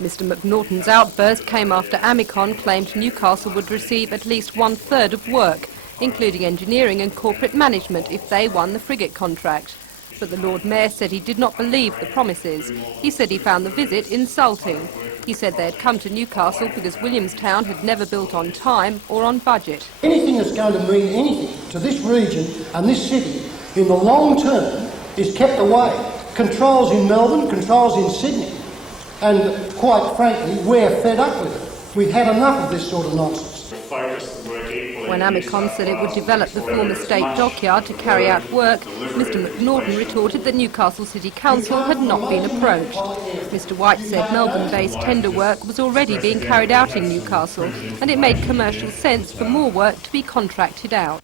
Mr McNaughton's outburst came after Amicon claimed Newcastle would receive at least 1/3 of work, including engineering and corporate management, if they won the frigate contract. But the Lord Mayor said he did not believe the promises. He said he found the visit insulting. He said they had come to Newcastle because Williamstown had never built on time or on budget. Anything that's going to mean anything to this region and this city in the long term is kept away. Controls in Melbourne, controls in Sydney. And quite frankly, we're fed up with it. We've had enough of this sort of nonsense. When Amicon said it would develop the former state dockyard to carry out work, Mr McNaughton retorted that Newcastle City Council had not been approached. Mr White said Melbourne-based tender work was already being carried out in Newcastle, and it made commercial sense for more work to be contracted out.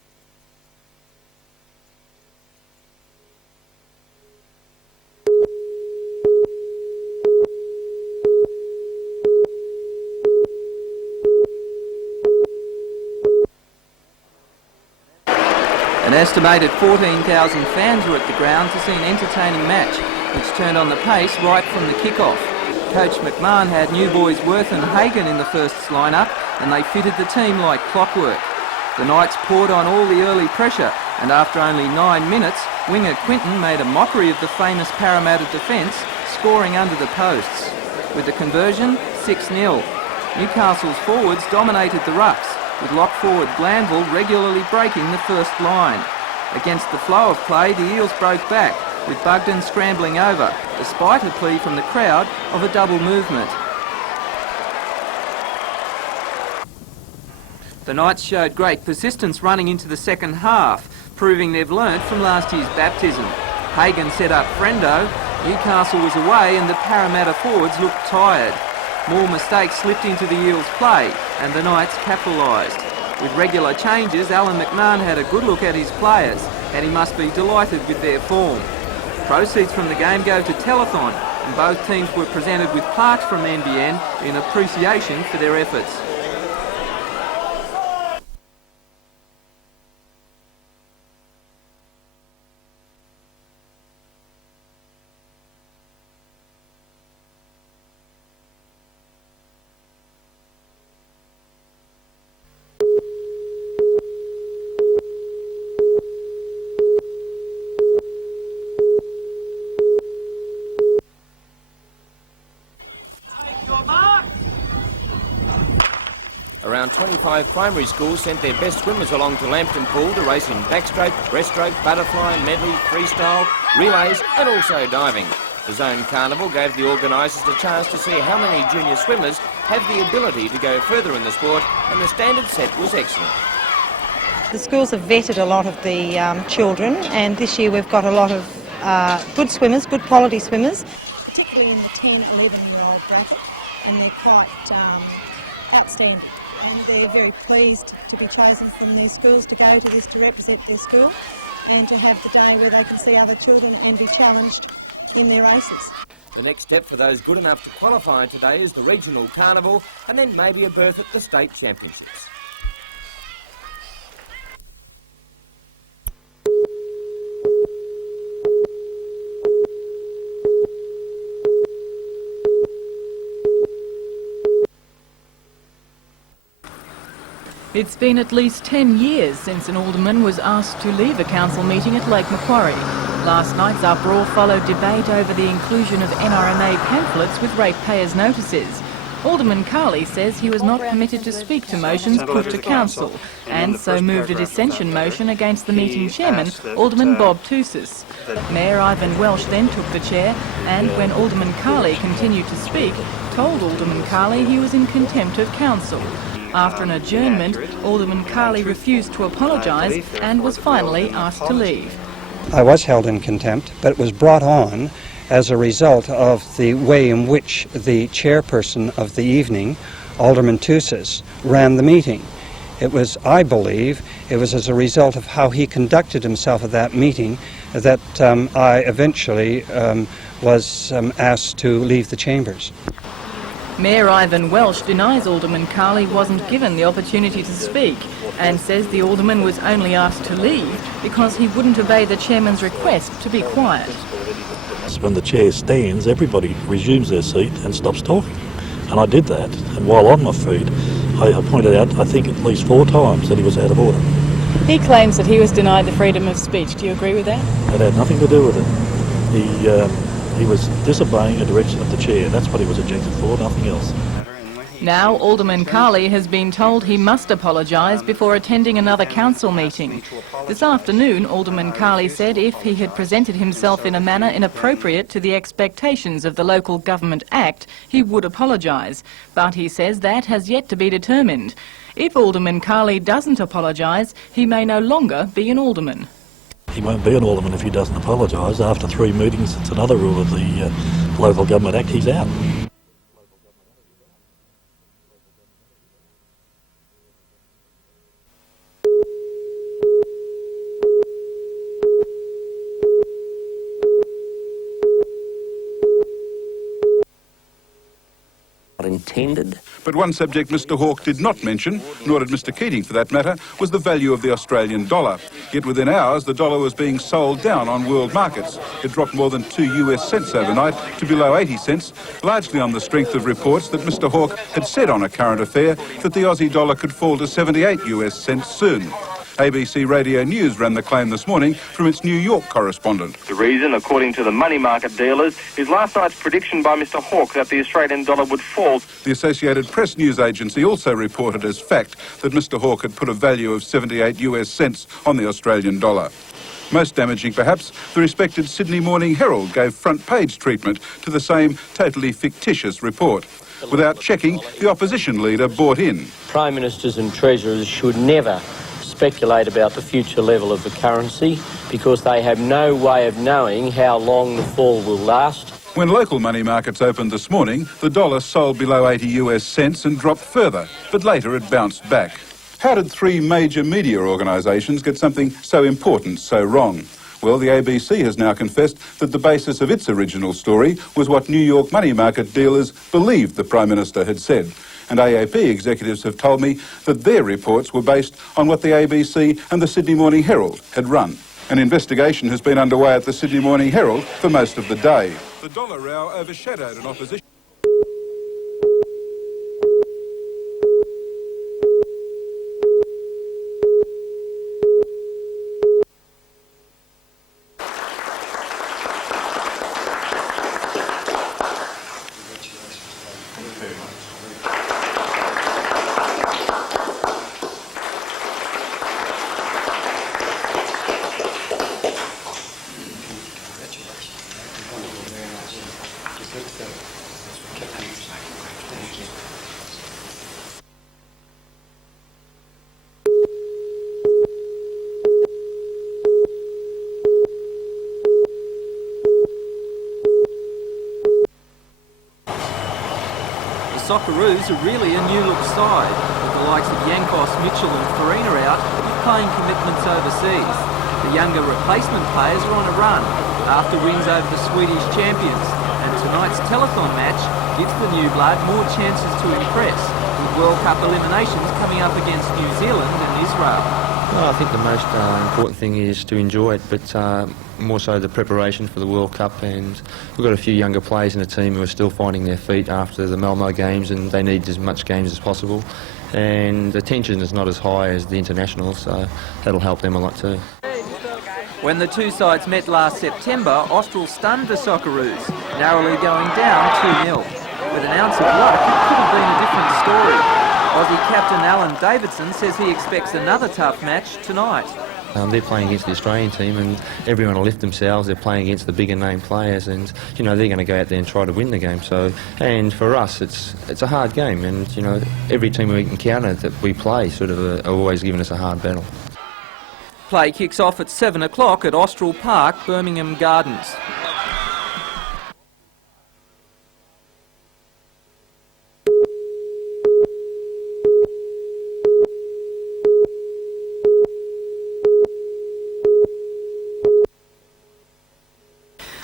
An estimated 14,000 fans were at the ground to see an entertaining match, which turned on the pace right from the kick-off. Coach McMahon had new boys Worth and Hagan in the firsts lineup, and they fitted the team like clockwork. The Knights poured on all the early pressure, and after only 9 minutes, winger Quinton made a mockery of the famous Parramatta defence, scoring under the posts. With the conversion, 6-0. Newcastle's forwards dominated the rucks, with lock forward Glanville regularly breaking the first line. Against the flow of play, the Eels broke back, with Bugden scrambling over, despite a plea from the crowd of a double movement. The Knights showed great persistence running into the second half, proving they've learnt from last year's baptism. Hagan set up Frendo, Newcastle was away and the Parramatta forwards looked tired. More mistakes slipped into the Eels' play, and the Knights capitalised. With regular changes, Alan McMahon had a good look at his players, and he must be delighted with their form. Proceeds from the game go to Telethon, and both teams were presented with plaques from NBN in appreciation for their efforts. Around 25 primary schools sent their best swimmers along to Lambton Pool to race in backstroke, breaststroke, butterfly, medley, freestyle, relays and also diving. The Zone Carnival gave the organisers a chance to see how many junior swimmers have the ability to go further in the sport, and the standard set was excellent. The schools have vetted a lot of the children, and this year we've got a lot of good swimmers, good quality swimmers, particularly in the 10, 11-year-old bracket, and they're quite outstanding. And they're very pleased to be chosen from their schools to go to this to represent their school and to have the day where they can see other children and be challenged in their races. The next step for those good enough to qualify today is the regional carnival and then maybe a berth at the state championships. It's been at least 10 years since an alderman was asked to leave a council meeting at Lake Macquarie. Last night's uproar followed debate over the inclusion of NRMA pamphlets with ratepayers' notices. Alderman Carley says he was not permitted to speak to motions put to council, and so moved a dissension motion against the meeting chairman, Alderman Bob Toussis. Mayor Ivan Welsh then took the chair, and when Alderman Carley continued to speak, told Alderman Carley he was in contempt of council. After an adjournment, Alderman Carley refused to apologise and was finally asked to leave. I was held in contempt, but it was brought on as a result of the way in which the chairperson of the evening, Alderman Toussis, ran the meeting. It was, I believe, it was as a result of how he conducted himself at that meeting that I eventually was asked to leave the chambers. Mayor Ivan Welsh denies Alderman Carley wasn't given the opportunity to speak and says the alderman was only asked to leave because he wouldn't obey the chairman's request to be quiet. When the chair stands, everybody resumes their seat and stops talking. And I did that, and while on my feet, I pointed out, I think at least 4 times, that he was out of order. He claims that he was denied the freedom of speech. Do you agree with that? It had nothing to do with it. He was disobeying a direction of the chair. That's what he was ejected for, nothing else. Now Alderman Carley has been told he must apologise before attending another council meeting. This afternoon, Alderman Carley said if he had presented himself in a manner inappropriate to the expectations of the Local Government Act, he would apologise. But he says that has yet to be determined. If Alderman Carley doesn't apologise, he may no longer be an alderman. He won't be an alderman if he doesn't apologise. After 3 meetings, it's another rule of the Local Government Act, he's out. Intended. But one subject Mr Hawke did not mention, nor did Mr Keating for that matter, was the value of the Australian dollar. Yet within hours the dollar was being sold down on world markets. It dropped more than 2 US cents overnight to below 80 cents, largely on the strength of reports that Mr Hawke had said on A Current Affair that the Aussie dollar could fall to 78 US cents soon. ABC Radio News ran the claim this morning from its New York correspondent. The reason, according to the money market dealers, is last night's prediction by Mr Hawke that the Australian dollar would fall. The Associated Press news agency also reported as fact that Mr Hawke had put a value of 78 US cents on the Australian dollar. Most damaging, perhaps, the respected Sydney Morning Herald gave front-page treatment to the same totally fictitious report. Without checking, the opposition leader bought in. Prime Ministers and Treasurers should never speculate about the future level of the currency because they have no way of knowing how long the fall will last. When local money markets opened this morning, the dollar sold below 80 US cents and dropped further, but later it bounced back. How did 3 major media organisations get something so important so wrong? Well, the ABC has now confessed that the basis of its original story was what New York money market dealers believed the Prime Minister had said. And AAP executives have told me that their reports were based on what the ABC and the Sydney Morning Herald had run. An investigation has been underway at the Sydney Morning Herald for most of the day. The dollar row overshadowed an opposition. The Socceroos are really a new-look side, with the likes of Yankos, Mitchell and Farina out with playing commitments overseas. The younger replacement players are on a run after wins over the Swedish champions, and tonight's telethon match gives the new blood more chances to impress, with World Cup eliminations coming up against New Zealand and Israel. Well, I think the most important thing is to enjoy it, but more so the preparation for the World Cup. And we've got a few younger players in the team who are still finding their feet after the Malmo games, and they need as much games as possible. And the tension is not as high as the internationals, so that'll help them a lot too. When the two sides met last September, Austral stunned the Socceroos, narrowly going down 2-0. With an ounce of luck, it could have been a different story. Aussie captain Alan Davidson says he expects another tough match tonight. They're playing against the Australian team, and everyone will lift themselves. They're playing against the bigger name players, and you know they're going to go out there and try to win the game. So, and for us, it's a hard game, and you know every team we encounter that we play sort of are always giving us a hard battle. Play kicks off at 7 o'clock at Austral Park, Birmingham Gardens.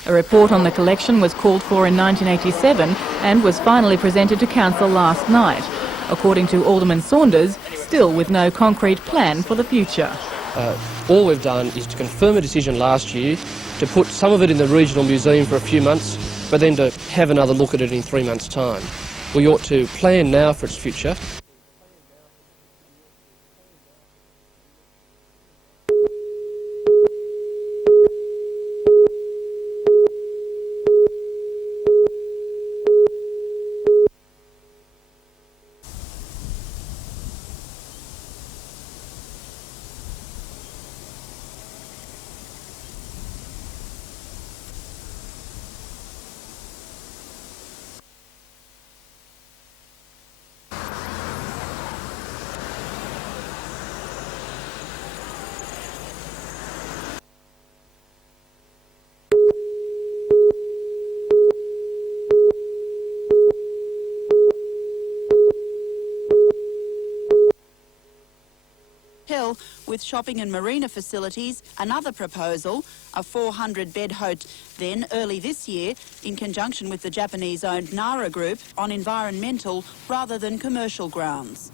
A report on the collection was called for in 1987 and was finally presented to Council last night. According to Alderman Saunders, still with no concrete plan for the future. All we've done is to confirm a decision last year to put some of it in the regional museum for a few months, but then to have another look at it in 3 months' time. We ought to plan now for its future. Hill, with shopping and marina facilities, another proposal, a 400-bed hotel, then early this year, in conjunction with the Japanese-owned Nara Group, on environmental rather than commercial grounds,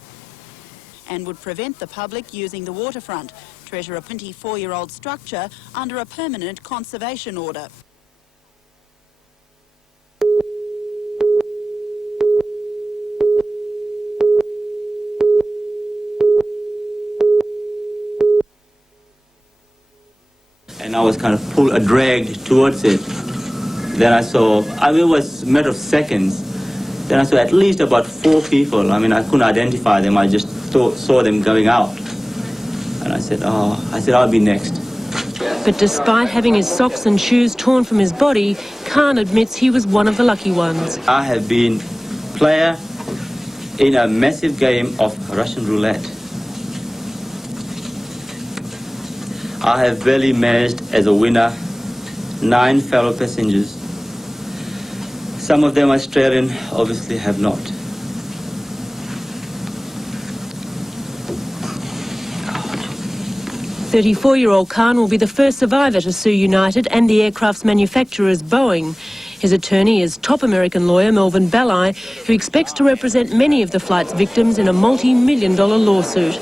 and would prevent the public using the waterfront. Treasure a 24-year-old structure under a permanent conservation order. And I was kind of dragged towards it. Then I saw, it was a matter of seconds. Then I saw at least about 4 people. I couldn't identify them. I just saw them going out. And I said, I'll be next. But despite having his socks and shoes torn from his body, Khan admits he was one of the lucky ones. I have been player in a massive game of Russian roulette. I have barely managed as a winner 9 fellow passengers. Some of them Australian obviously have not. 34-year-old Khan will be the first survivor to sue United and the aircraft's manufacturers Boeing. His attorney is top American lawyer Melvin Belli, who expects to represent many of the flight's victims in a multi-million-dollar lawsuit.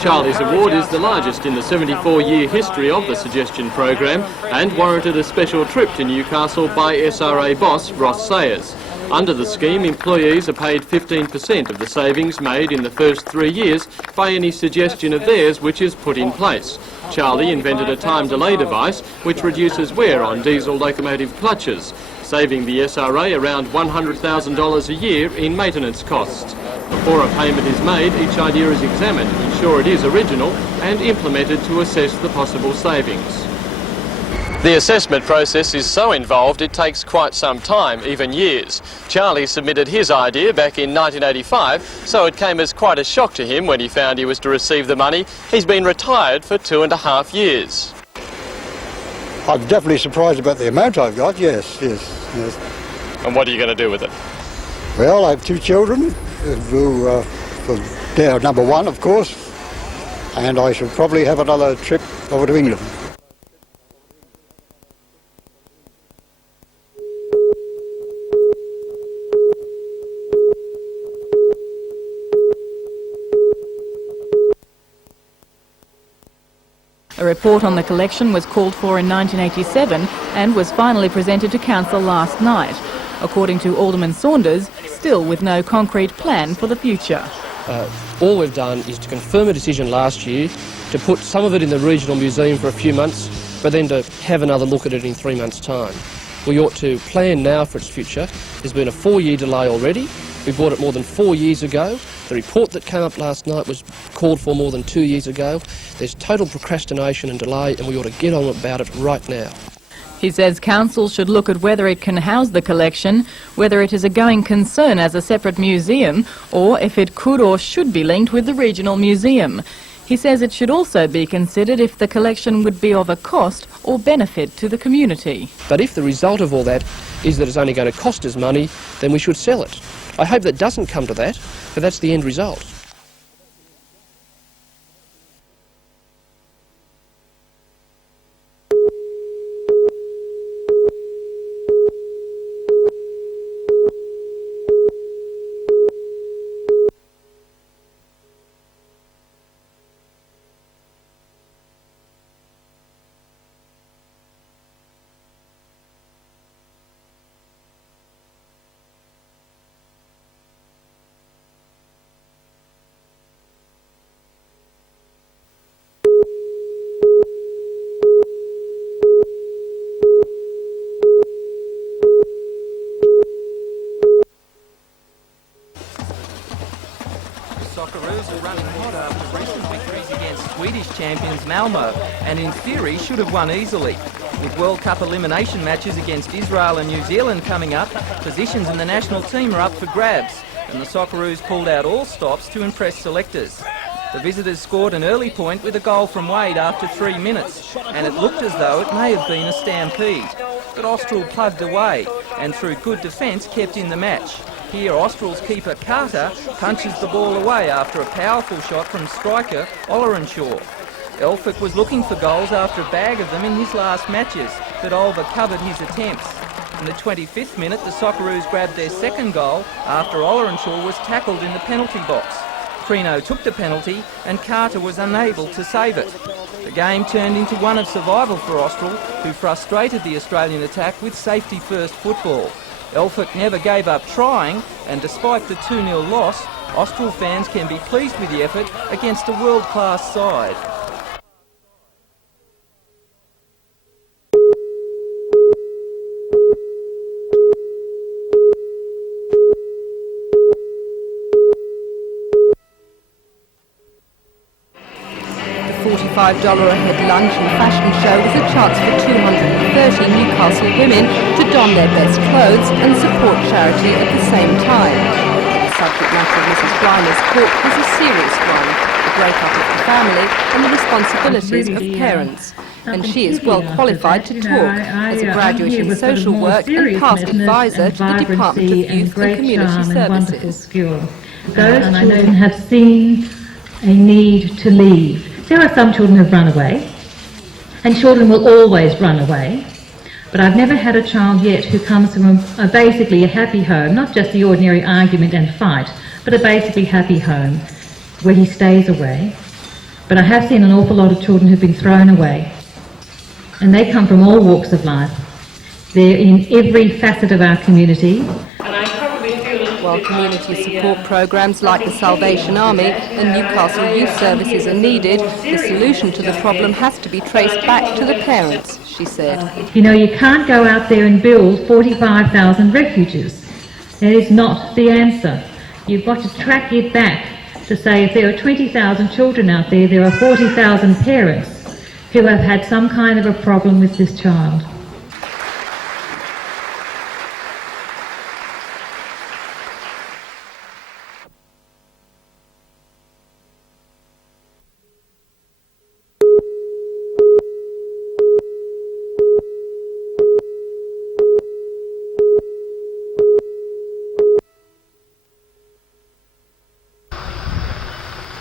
Charlie's award is the largest in the 74-year history of the suggestion program and warranted a special trip to Newcastle by SRA boss Ross Sayers. Under the scheme, employees are paid 15% of the savings made in the first 3 years by any suggestion of theirs which is put in place. Charlie invented a time delay device which reduces wear on diesel locomotive clutches, saving the SRA around $100,000 a year in maintenance costs. Before a payment is made, each idea is examined to ensure it is original and implemented to assess the possible savings. The assessment process is so involved it takes quite some time, even years. Charlie submitted his idea back in 1985, so it came as quite a shock to him when he found he was to receive the money. He's been retired for 2.5 years. I'm definitely surprised about the amount I've got, yes. And what are you going to do with it? Well, I have 2 children, who they're number 1, of course, and I shall probably have another trip over to England. A report on the collection was called for in 1987 and was finally presented to Council last night, according to Alderman Saunders, still with no concrete plan for the future. All we've done is to confirm a decision last year to put some of it in the regional museum for a few months, but then to have another look at it in 3 months' time. We ought to plan now for its future. There's been a 4-year delay already. We bought it more than 4 years ago. The report that came up last night was called for more than 2 years ago. There's total procrastination and delay, and we ought to get on about it right now. He says council should look at whether it can house the collection, whether it is a going concern as a separate museum, or if it could or should be linked with the regional museum. He says it should also be considered if the collection would be of a cost or benefit to the community. But if the result of all that is that it's only going to cost us money, then we should sell it. I hope that doesn't come to that, but that's the end result. Socceroos are running hot after recent victories against Swedish champions Malmo, and in theory should have won easily. With World Cup elimination matches against Israel and New Zealand coming up, positions in the national team are up for grabs, and the Socceroos pulled out all stops to impress selectors. The visitors scored an early point with a goal from Wade after 3 minutes, and it looked as though it may have been a stampede. But Austral plugged away, and through good defence kept in the match. Here Austral's keeper Carter punches the ball away after a powerful shot from striker Ollerenshaw. Elphick was looking for goals after a bag of them in his last matches, but Olver covered his attempts. In the 25th minute, the Socceroos grabbed their second goal after Ollerenshaw was tackled in the penalty box. Crino took the penalty and Carter was unable to save it. The game turned into one of survival for Austral, who frustrated the Australian attack with safety-first football. Elphick never gave up trying, and despite the 2-0 loss, Austral fans can be pleased with the effort against a world-class side. $45 a head lunch and fashion show was a chance for 230 Newcastle women to don their best clothes and support charity at the same time. The subject matter of Mrs. Brymer's talk was a serious one, the breakup of the family and the responsibilities of parents. And she is well qualified to talk as a graduate in social work and past advisor to the Department of Youth and Community Services. Those children have seen a need to leave. There are some children who have run away, and children will always run away, but I've never had a child yet who comes from basically a happy home, not just the ordinary argument and fight, but a basically happy home where he stays away. But I have seen an awful lot of children who've been thrown away, and they come from all walks of life. They're in every facet of our community. While community support programs like the Salvation Army and Newcastle Youth Services are needed, the solution to the problem has to be traced back to the parents, she said. You know, you can't go out there and build 45,000 refuges. That is not the answer. You've got to track it back to say if there are 20,000 children out there, there are 40,000 parents who have had some kind of a problem with this child.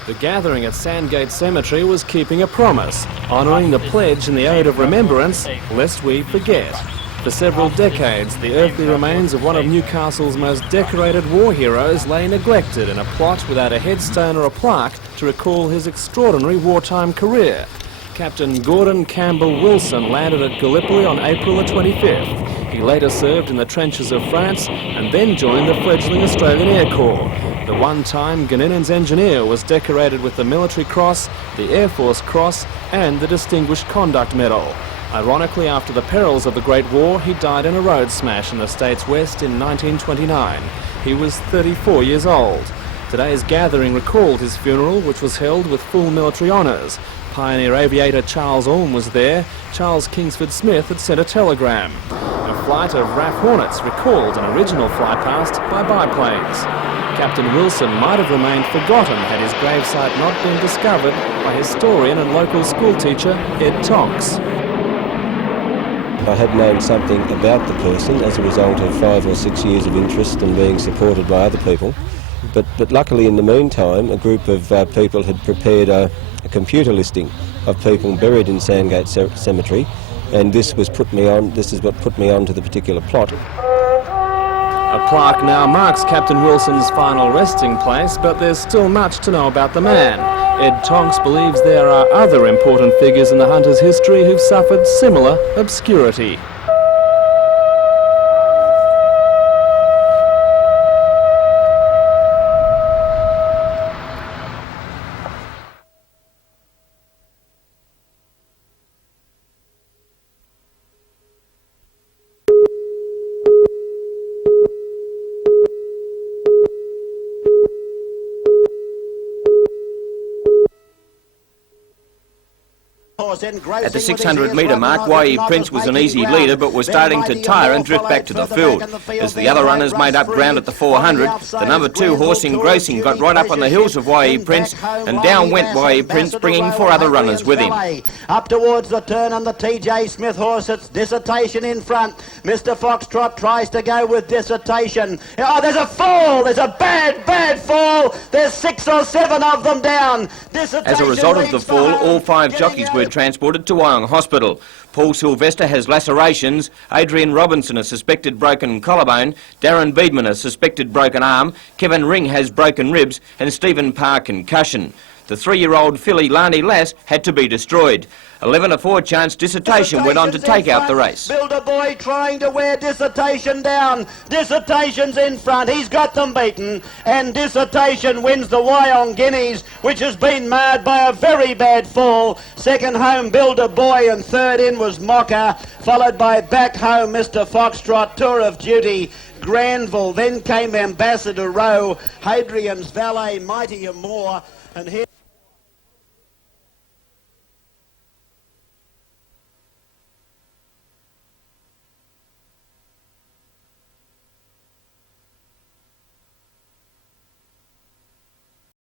The gathering at Sandgate Cemetery was keeping a promise, honouring the pledge in the Ode of Remembrance, lest we forget. For several decades, the earthly remains of one of Newcastle's most decorated war heroes lay neglected in a plot without a headstone or a plaque to recall his extraordinary wartime career. Captain Gordon Campbell Wilson landed at Gallipoli on April the 25th. He later served in the trenches of France and then joined the fledgling Australian Air Corps. The one-time Ghanaian's engineer was decorated with the Military Cross, the Air Force Cross and the Distinguished Conduct Medal. Ironically, after the perils of the Great War, he died in a road smash in the state's west in 1929. He was 34 years old. Today's gathering recalled his funeral, which was held with full military honours. Pioneer aviator Charles Ulm was there. Charles Kingsford Smith had sent a telegram. A flight of RAF Hornets recalled an original flight past by biplanes. Captain Wilson might have remained forgotten had his gravesite not been discovered by historian and local schoolteacher Ed Tonks. I had known something about the person as a result of 5 or 6 years of interest and being supported by other people. But luckily in the meantime, a group of people had prepared a computer listing of people buried in Sandgate Cemetery, and this is what put me on to the particular plot. A plaque now marks Captain Wilson's final resting place, but there's still much to know about the man. Ed Tonks believes there are other important figures in the Hunters' history who've suffered similar obscurity. At the 600-metre mark, Wai Prince was an easy leader but was starting to tire and drift back to the field. As the other runners made up ground at the 400, the number 2 horse Engrossing got right up on the heels of Wai Prince, and down went Wai Prince, bringing 4 other runners with him. Up towards the turn on the TJ Smith horse, it's Dissertation in front. Mr. Foxtrot tries to go with Dissertation. Oh, there's a fall! There's a bad fall! There's 6 or 7 of them down. As a result of the fall, all 5 jockeys were transported to Wyong Hospital. Paul Sylvester has lacerations, Adrian Robinson a suspected broken collarbone, Darren Beedman a suspected broken arm, Kevin Ring has broken ribs, and Stephen Parr concussion. The 3-year-old filly Lani Lass had to be destroyed. 11-4 chance Dissertation went on to take out the race. Builder Boy trying to wear Dissertation down. Dissertation's in front. He's got them beaten. And Dissertation wins the Wyong Guineas, which has been marred by a very bad fall. Second home, Builder Boy, and third in was Mocker, followed by back home, Mr. Foxtrot, Tour of Duty, Granville. Then came Ambassador Rowe, Hadrian's Valet, Mighty Amore, and here...